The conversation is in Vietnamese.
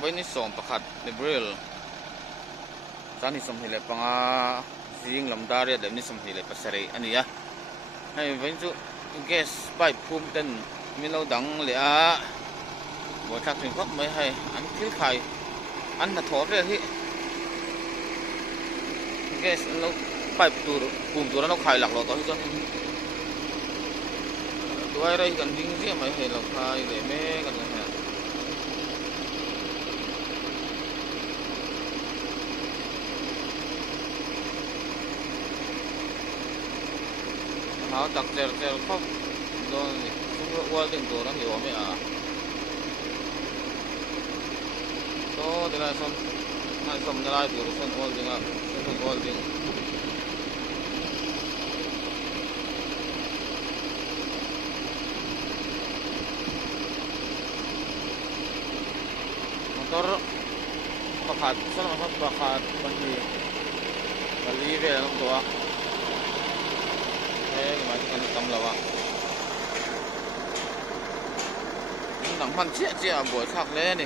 vai ni som pakhat liberal tani som hile panga zing lamdar ya ni som hile pasare ania ai vai chu gas pipe phum ten milo dang le a bo thak thing khop mai hai an thil khai an na thor re hi gas lo pipe tur phum tur nó khai lak lo to hi cho tuai rai kan ding ri mai hai lo khai le me kan le háo đặc cher khóc do chúng qua từng tổ nó hiểu mẹ à đó thì là xong lại tổ xong qua từng à xong qua từng motor pakhat sana pakhat bali về nó tua mà chỉ cần cầm là vậy, nằm man chia chia buổi khác lên đi.